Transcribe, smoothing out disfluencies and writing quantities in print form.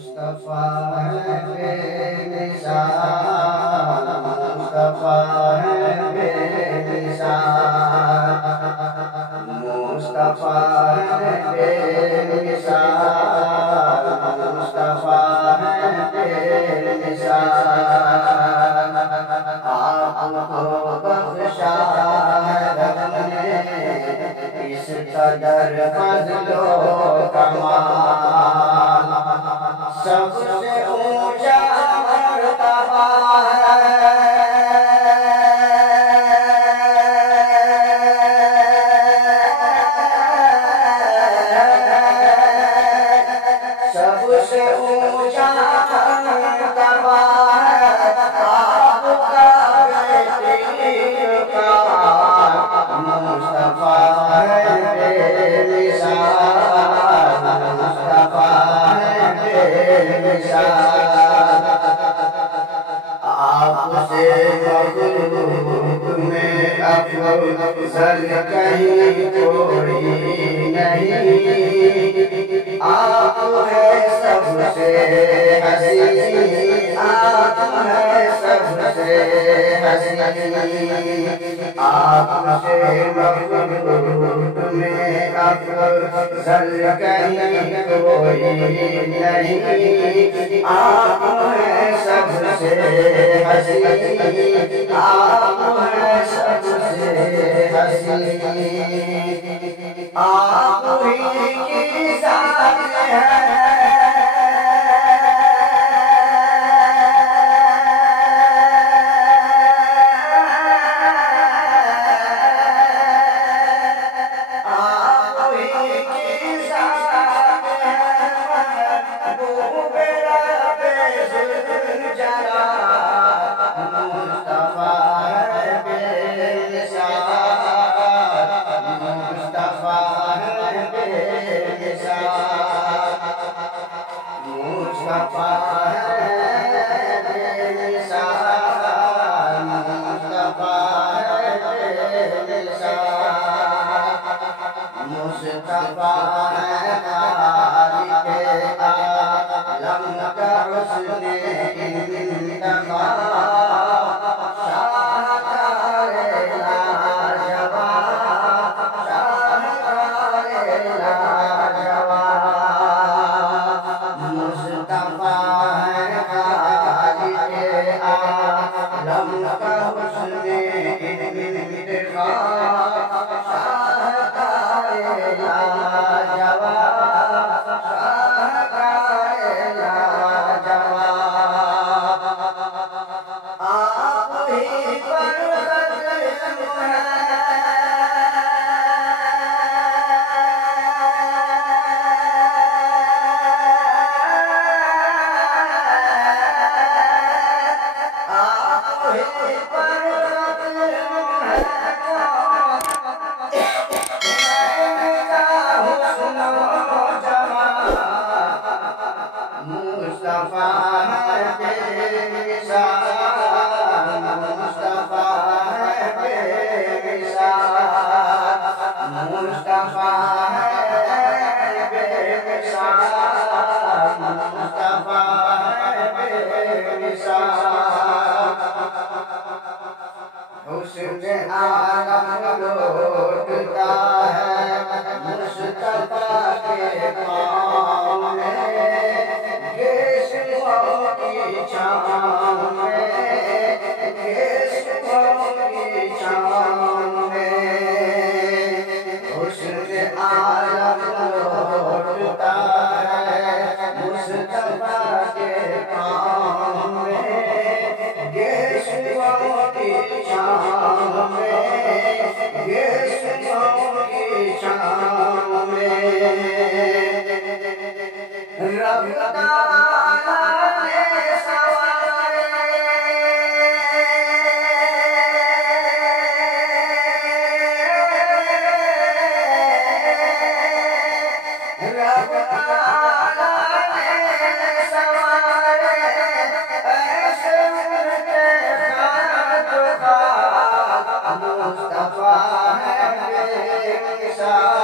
मुस्तफा है बेमिसाल, मुस्तफा है बेमिसाल, मुस्तफा है बेमिसाल, मुस्तफा है बेमिसाल। आपको बख्शा है रब ने इस कदर फज़्लो कमाल, सबसे ऊंचा मर्तबा है, सबसे ऊंचा मर्तबा है आपका बेटीर का। मुस्तफा है बेमिसाल, मुस्तफा है बेमिसाल। आपसे मखलूक में अफज़ल कहीं कोई नहीं। आप है सबसे हसी, आप है सबसे हसी। आपसे मखलूक में अफज़ल कहीं कोई नहीं। आप है सबसे हसी, आप है सबसे हसी। आप ही की ज़ात है, आप ही की ज़ात है, वो मेरा बेज़ुल्जला। मुस्तफा है बेमिसाल, मुस्तफा है बेमिसाल, मुस्तफा है बेमिसाल, मुस्तफा है बेमिसाल। मुस्तफा है खालिक़े आलम का हुस्ने इंतखा, शाहकारे लाजवाब, शाहकारे लाजवाब। मुस्तफा है खालिक़े आलम का हुस्ने इंतखा, शाहकारे लाजवाब, शाहकारे लाजवाब। आप ही पर ख़त्म है, आप ही पर ख़त्म है। मुस्तफा है बेमिसाल, मुस्तफा है बेमिसाल, मुस्तफा है बेमिसाल, मुस्तफा है बेमिसाल। हुस्न आलम लौटता है मुस्तफा के पाँव में, केशों की छाँव में, केशों की छाँव में। हुस्न आलम लौटता है मुस्तफा के पाँव में, केशों की छाँव में, केशों की छाँव में। रब ताला ने सवारे रब ताला ने सवारे ऐसे उनके खाक खाक। मुस्तफा है बेमिसाल,